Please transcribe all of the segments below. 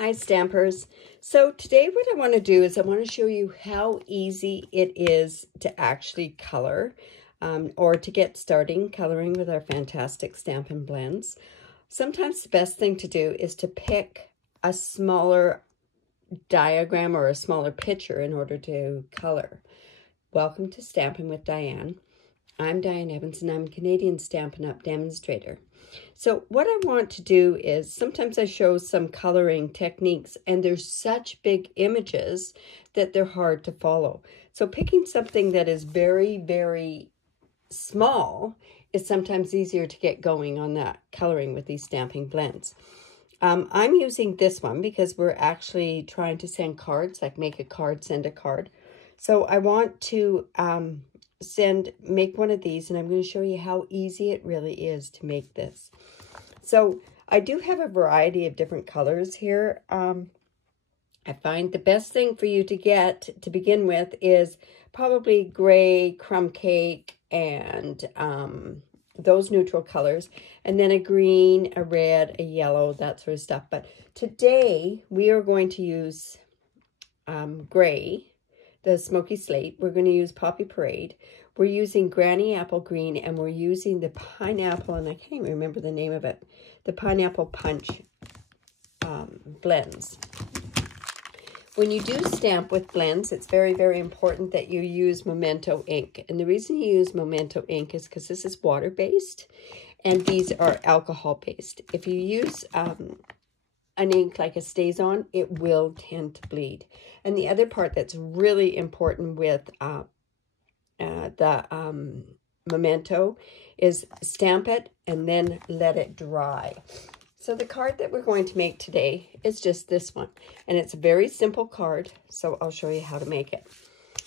Hi Stampers. So today what I want to do is I want to show you how easy it is to actually color or to get starting coloring with our fantastic Stampin Blends. Sometimes the best thing to do is to pick a smaller diagram or a smaller picture in order to color. Welcome to Stampin' with Diane. I'm Diane Evans and I'm a Canadian Stampin' Up Demonstrator. So what I want to do is sometimes I show some coloring techniques and there's such big images that they're hard to follow. So picking something that is very, very small is sometimes easier to get going on that coloring with these Stampin' Blends. I'm using this one because we're actually trying to send cards, like make a card, send a card. So I want to make one of these, and I'm going to show you how easy it really is to make this. So I do have a variety of different colors here. I find the best thing for you to get to begin with is probably gray, crumb cake, and those neutral colors, and then a green, a red, a yellow, that sort of stuff. But today we are going to use gray, the Smoky Slate. We're going to use Poppy Parade. We're using Granny Apple Green, and we're using the Pineapple, and I can't even remember the name of it, the Pineapple Punch blends. When you do stamp with blends, it's very, very important that you use Memento ink. And the reason you use Memento ink is because this is water-based, and these are alcohol-based. If you use an ink like a StazOn, it will tend to bleed. And the other part that's really important with the Memento is stamp it and then let it dry. So the card that we're going to make today is just this one. And it's a very simple card, so I'll show you how to make it.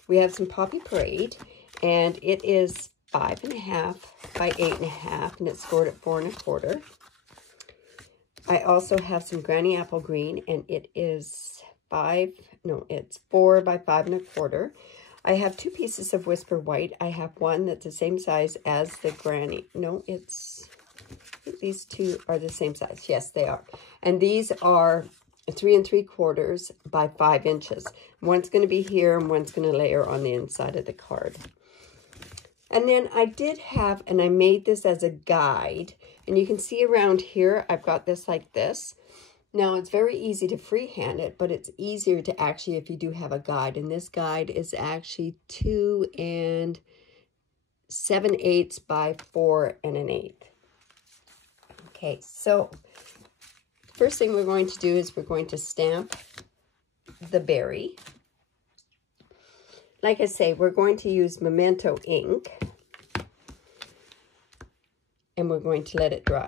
We have some Poppy Parade, and it is 5.5 by 8.5, and it's scored at 4 1/4. I also have some Granny Apple Green, and it is 4 by 5 1/4. I have 2 pieces of Whisper White. I have one that's the same size as the Granny. No, I think these two are the same size. Yes, they are. And these are 3 3/4 by 5 inches. One's going to be here, and one's going to layer on the inside of the card. And then I did have, and I made this as a guide, and you can see around here, I've got this like this. Now, it's very easy to freehand it, but it's easier to actually, if you do have a guide, and this guide is actually 2 7/8 by 4 1/8. Okay, so first thing we're going to do is we're going to stamp the berry. Like I say, we're going to use Memento ink, and we're going to let it dry.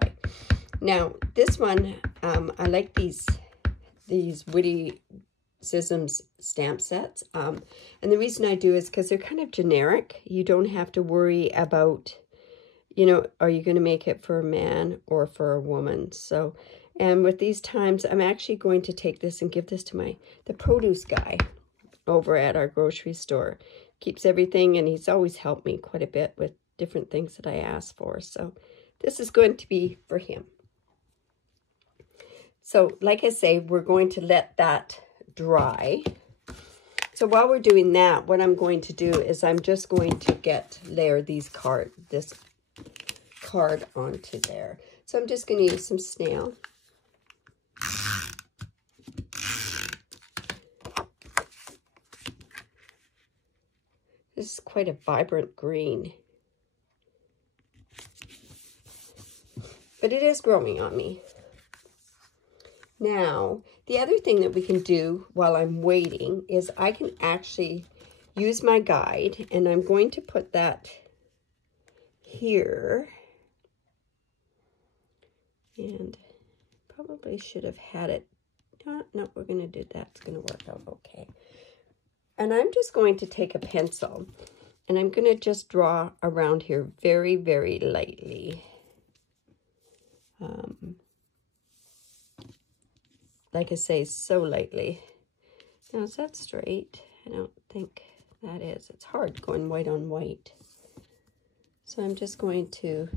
Now, this one, I like these Witty-Cisms stamp sets. And the reason I do is because they're kind of generic. You don't have to worry about, you know, are you going to make it for a man or for a woman? So, and with these times, I'm actually going to take this and give this to the produce guy over at our grocery store. Keeps everything, and he's always helped me quite a bit with different things that I ask for. So this is going to be for him. So like I say, we're going to let that dry. So while we're doing that, what I'm going to do is I'm just going to layer this card onto there. So I'm just going to use some snail. This is quite a vibrant green, but it is growing on me. Now, the other thing that we can do while I'm waiting is I can actually use my guide, and I'm going to put that here. And probably should have had it. No, we're going to do that. It's going to work out okay. And I'm just going to take a pencil, and I'm going to just draw around here very, very lightly. Like I say, so lightly. Now, is that straight? I don't think that is. It's hard going white on white. So I'm just going to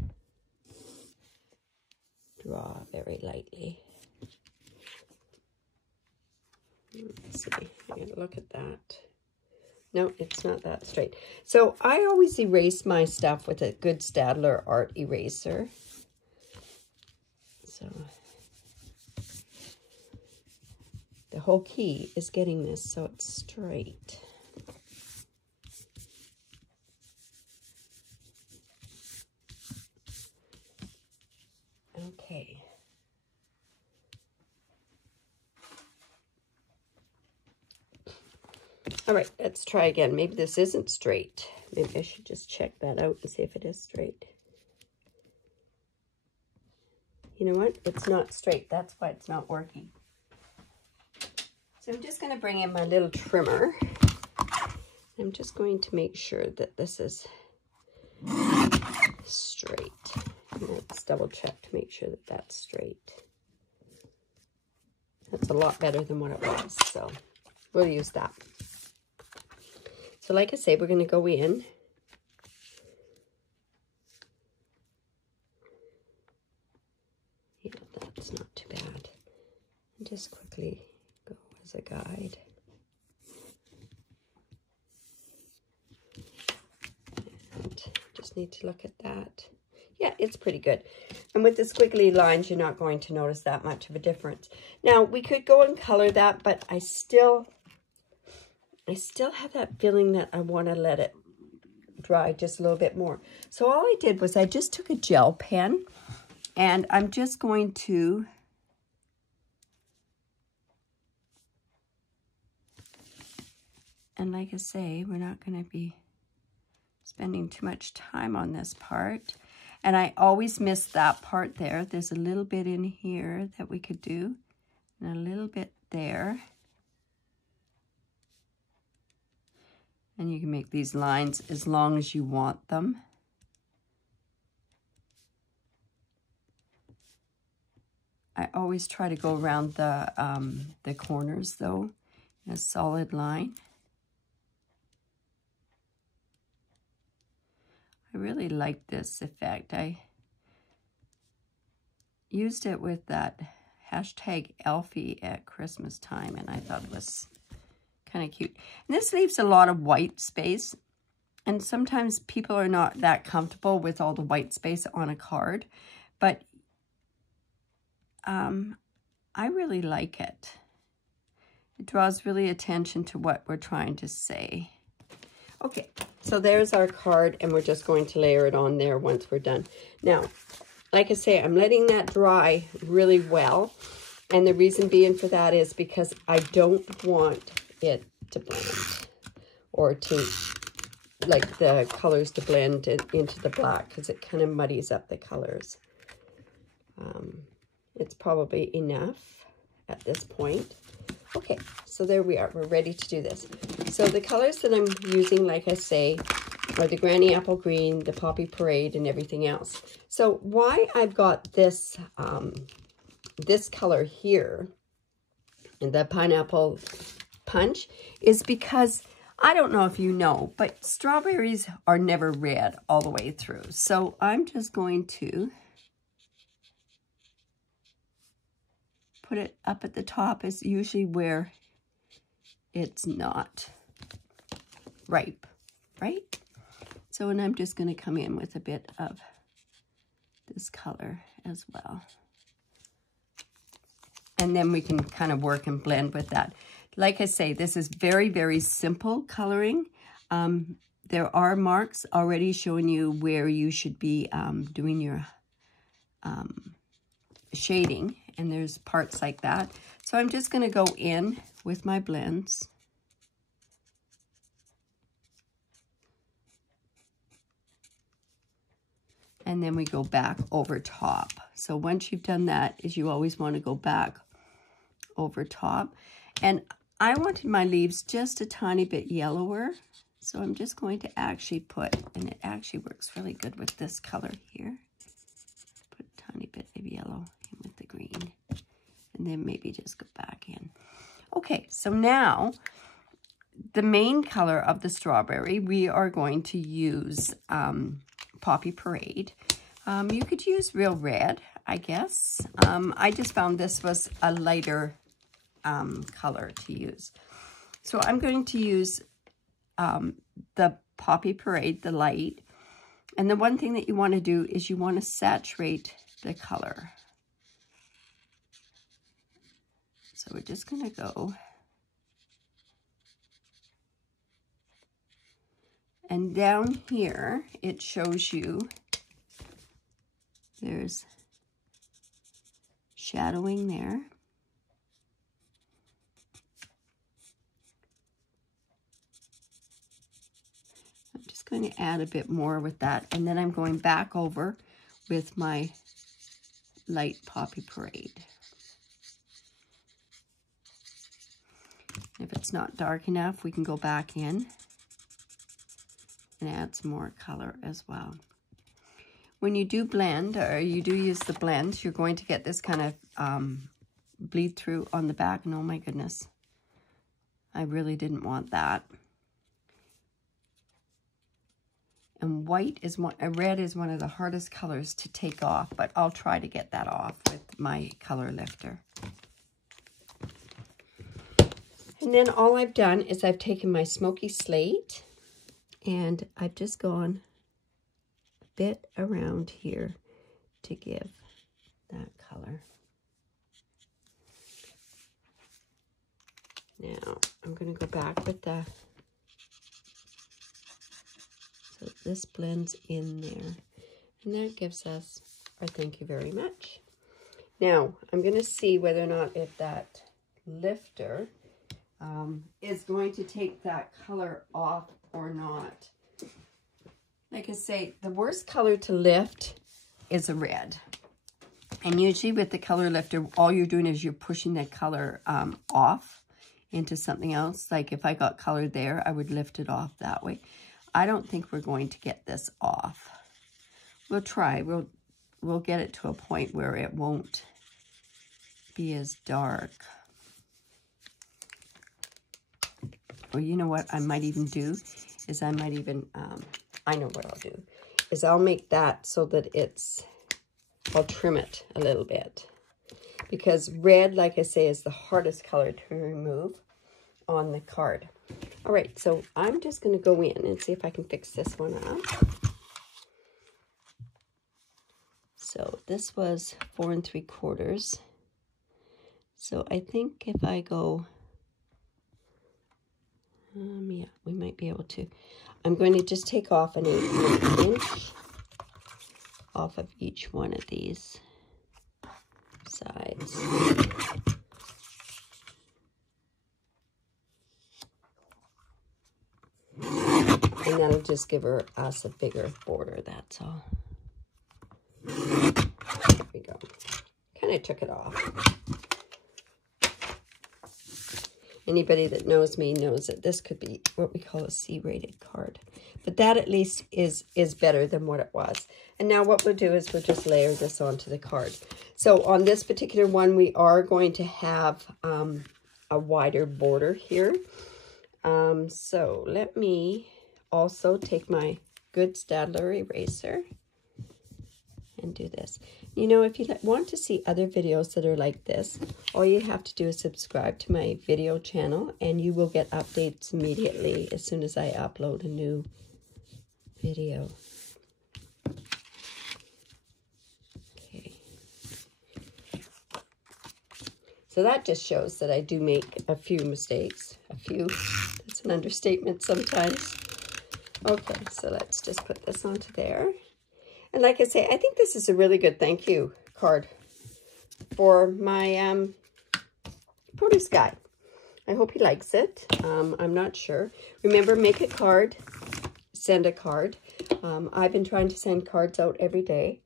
draw very lightly. see. I'm going to look at that. No, it's not that straight. So I always erase my stuff with a good Staedtler art eraser. So the whole key is getting this so it's straight. Okay. All right, let's try again. Maybe this isn't straight. Maybe I should just check that out and see if it is straight. You know what? It's not straight. That's why it's not working. So I'm just going to bring in my little trimmer. I'm just going to make sure that this is straight. Let's double check to make sure that that's straight. That's a lot better than what it was, so we'll use that. So like I say, we're going to go in. Yeah, that's not too bad. And just quickly go as a guide. And just need to look at that. Yeah, it's pretty good. And with the squiggly lines, you're not going to notice that much of a difference. Now, we could go and color that, but I still have that feeling that I want to let it dry just a little bit more. So all I did was I just took a gel pen and I'm just going to and like I say, we're not going to be spending too much time on this part. And I always miss that part there. There's a little bit in here that we could do and a little bit there. And you can make these lines as long as you want them. I always try to go around the corners though, in a solid line. I really like this effect. I used it with that hashtag Elfie at Christmas time, and I thought it was kind of cute. And this leaves a lot of white space, and sometimes people are not that comfortable with all the white space on a card, but I really like it. It draws really attention to what we're trying to say. Okay, so there's our card, and we're just going to layer it on there once we're done. Now, like I say, I'm letting that dry really well, and the reason being for that is because I don't want it to blend, or to, like, the colors to blend into the black, because it kind of muddies up the colors. It's probably enough at this point. Okay, so there we are. We're ready to do this. So the colors that I'm using, like I say, are the Granny Apple Green, the Poppy Parade, and everything else. So why I've got this, this color here, and the Pineapple Punch, is because, I don't know if you know, but strawberries are never red all the way through. So I'm just going to put it up at the top, is usually where it's not ripe, right? So, and I'm just going to come in with a bit of this color as well. And then we can kind of work and blend with that. Like I say, this is very, very simple coloring. There are marks already showing you where you should be doing your shading, and there's parts like that. So I'm just going to go in with my blends. And then we go back over top. So once you've done that, is you always want to go back over top. And I wanted my leaves just a tiny bit yellower. So I'm just going to actually put, and it actually works really good with this color here. Put a tiny bit of yellow in with the green. And then maybe just go back in. Okay, so now the main color of the strawberry, we are going to use Poppy Parade. You could use Real Red, I guess. I just found this was a lighter color to use. So I'm going to use the Poppy Parade, the light. And the one thing that you want to do is you want to saturate the color. So we're just going to go. And down here, it shows you there's shadowing there. I'm just going to add a bit more with that. And then I'm going back over with my light Poppy Parade. If it's not dark enough, we can go back in and add some more color as well. When you do blend, or you do use the blend, you're going to get this kind of bleed through on the back. And oh my goodness, I really didn't want that. And red is one of the hardest colors to take off, but I'll try to get that off with my color lifter. And then all I've done is I've taken my smoky slate and I've just gone a bit around here to give that color. Now I'm going to go back with the, so this blends in there. And that gives us our thank you very much. Now I'm going to see whether or not if that lifter is going to take that color off or not. Like I say, the worst color to lift is a red. And usually with the color lifter, all you're doing is you're pushing that color off into something else. Like if I got color there, I would lift it off that way. I don't think we're going to get this off. We'll try. We'll get it to a point where it won't be as dark. Or you know what I might even do is I might even, I know what I'll do, is I'll make that so that I'll trim it a little bit. Because red, like I say, is the hardest color to remove on the card. All right, so I'm just going to go in and see if I can fix this one up. So this was 4 3/4. So I think if I go, yeah, we might be able to. I'm going to just take off an 1/8 inch off of each one of these sides. And that'll just give us a bigger border, that's all. There we go. Kind of took it off. Anybody that knows me knows that this could be what we call a C-rated card. But that at least is better than what it was. And now what we'll do is we'll just layer this onto the card. So on this particular one, we are going to have a wider border here. So let me also take my good Staedtler eraser and do this. You know, if you want to see other videos that are like this, all you have to do is subscribe to my video channel and you will get updates immediately as soon as I upload a new video. Okay. So that just shows that I do make a few mistakes. A few. That's an understatement sometimes. Okay, so let's just put this onto there. And like I say, I think this is a really good thank you card for my produce guy. I hope he likes it. I'm not sure. Remember, make a card, send a card. I've been trying to send cards out every day.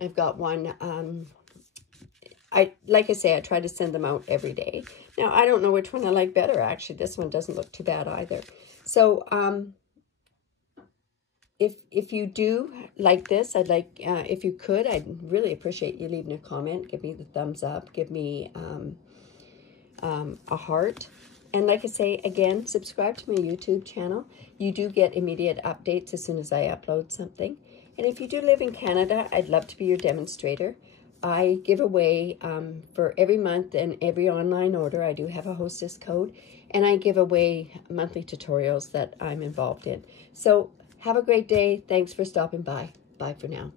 I've got one. Like I say, I try to send them out every day. Now, I don't know which one I like better, actually. This one doesn't look too bad either. So, if you do like this, I'd like, if you could, I'd really appreciate you leaving a comment. Give me the thumbs up. Give me a heart. And like I say, again, subscribe to my YouTube channel. You do get immediate updates as soon as I upload something. And if you do live in Canada, I'd love to be your demonstrator. I give away for every month and every online order. I do have a hostess code, and I give away monthly tutorials that I'm involved in. So have a great day. Thanks for stopping by. Bye for now.